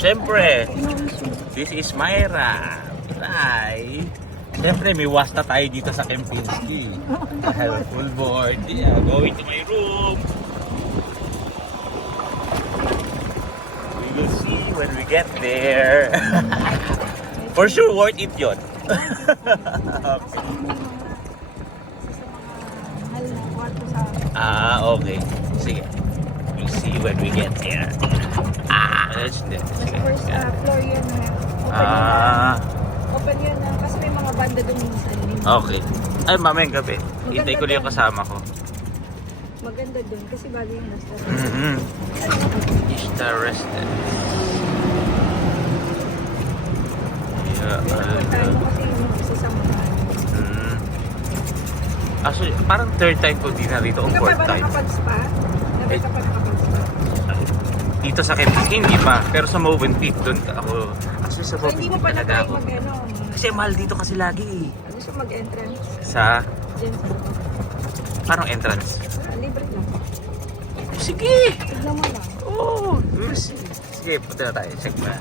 Siyempre, this is Myra. Ay, siyempre may wasta tayo dito sa Kempinski. Full board. Yeah, going to my room. We will see when we get there. For sure, worth it yun. Okay. Sige. We'll see when we get there. Sige. First floor yun na. Open yun na. Kasi may mga banda doon minsan. Okay. Ay, mamayang gabi. Hintay ko lang yung kasama ko. Maganda doon kasi bago yung restaurant. Ishta Residence. Yeah, Tayo kasi yung isa sa mga. Actually, parang third time ko din narito o Hindi ka fourth pa ba time. nakapag-spa? Hindi ka pa nakapag-spa? Dito sa Kempinski, hindi pa. Pero sa Movenpick, doon ako. Actually, sa So, hindi mo Movenpick pa talaga na-try ako. mag-ano? Kasi mahal dito kasi lagi eh. Gusto mag-entrance? Sa, Diyan sa... parang entrance. Libre lang. Sige! Tignan mo lang. Oh, sige, punta na tayo. Check na.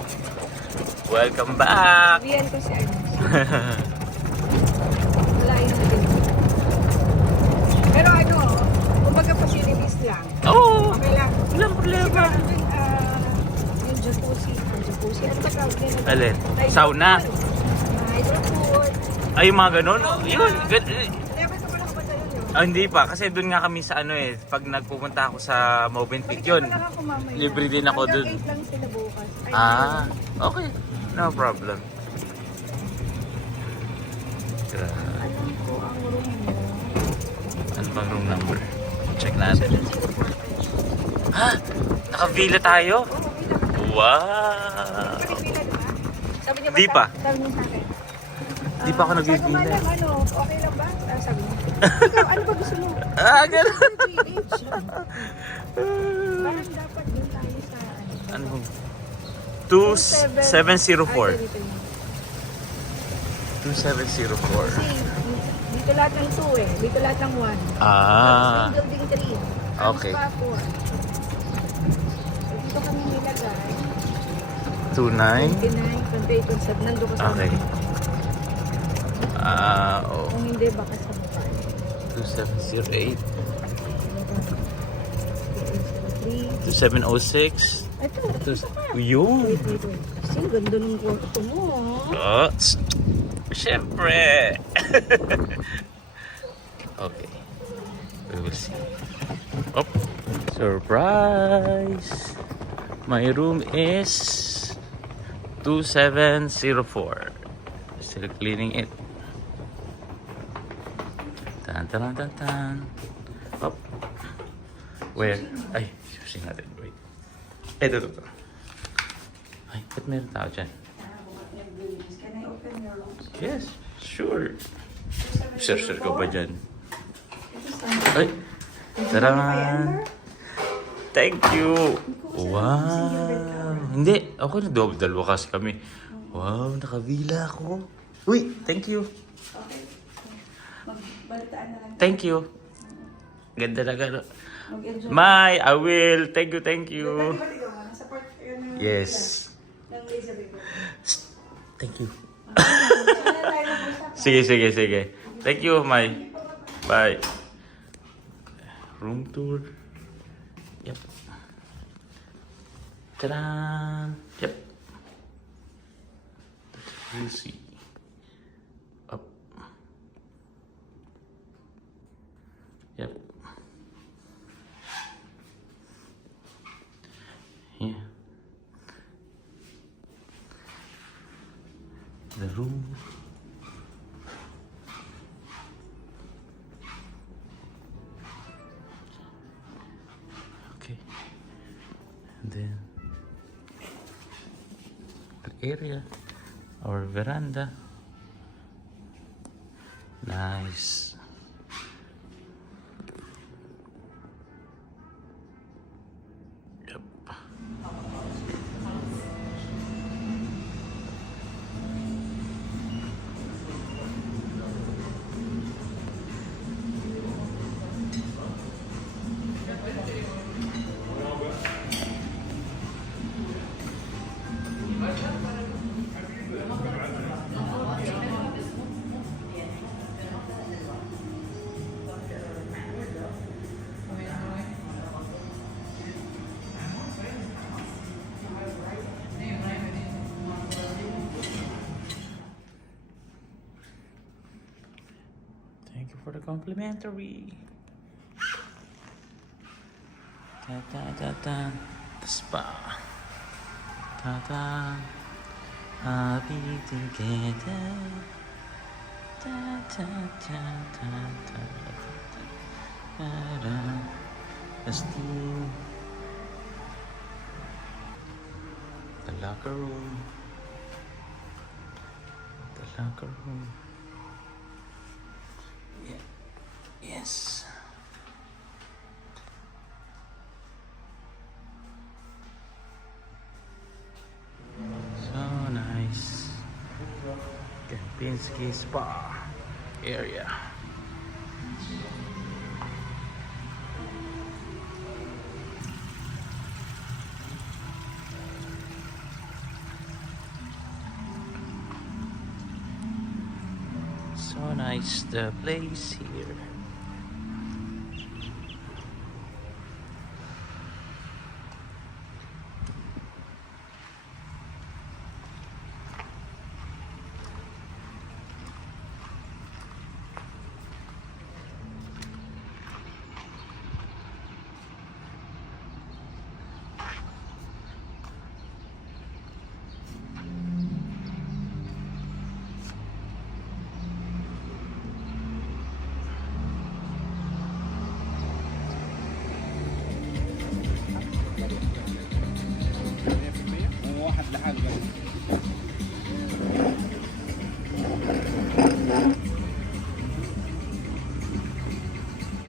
Welcome back! Sabihan ko si ano. Wala yun na din. Pero ano, kumbaga facilities lang. Oo! Okay lang. Walang problema. Kasi yung jacuzzi. Ang tawag din. Alin? Sauna? Hydrofood. Ay, yung mga ganun? Yun! Never ka pa nakapunta yun yun. Hindi pa, kasi doon nga kami sa ano eh. Pag nagpupunta ako sa Movenpick yun. Libre din ako dun. Hanggang 8 lang sila bukas. Okay. No problem. Alam ko ang room mo. Ano bang room number? Check natin. Ha? Naka-villa tayo? Wow! Sabi niya Di pa. Sabi niya sa akin. Di pa ako Sabi ko, nag-villa. madam, ano, okay lang ba? Sabi niya. Ikaw, ano ba gusto mo? Ganun. Parang dapat din tayo sa ano. Ano? 2704. 2704. Kasi dito lahat ng 2 eh. Dito lahat ng 1. Ah. Building 3. Okay. Pa 4. So dito kami nilagay. 29. 29, Convey Concept. Nando ka sa Okay. Kung hindi, baka sa mukha. 2708. 2706. 3. Ito. Yun. Wait. Kasi ganda ng kwarto mo. Siyempre. Okay. We will see. Surprise! My room is 2704. Still cleaning it. Tan. Where? Ay, susin natin. Wait. Ito. Ay, ba't meron tao dyan? Can I open your room? Yes, sure. Sir ka ba dyan? Ay, tara. Thank you. Wow. Hindi, okay na. Dalawa kasi kami. Wow, nakavila ako. Uy, thank you. Okay. Magbalitaan na lang. Thank you. Ganda na gano'n. Mag-enjoy. Mai, I will. Thank you. Support yun ng Yes. ng laser ribbon. Thank you. Sige. Thank you, Mai. Bye. Room tour. Yep. Ta-da! Yep. We'll see. Up. Yep. Yeah. The room. Okay. And then the area, our veranda. Nice. Yep. for complimentary. Ta ta ta ta. Spa. Ta ta. I'll be together. Ta ta ta ta ta ta ta ta. Steam. The locker room. The locker room. Yeah. Yes. So nice. Kempinski Spa area. So nice the place here. واحد لحاله.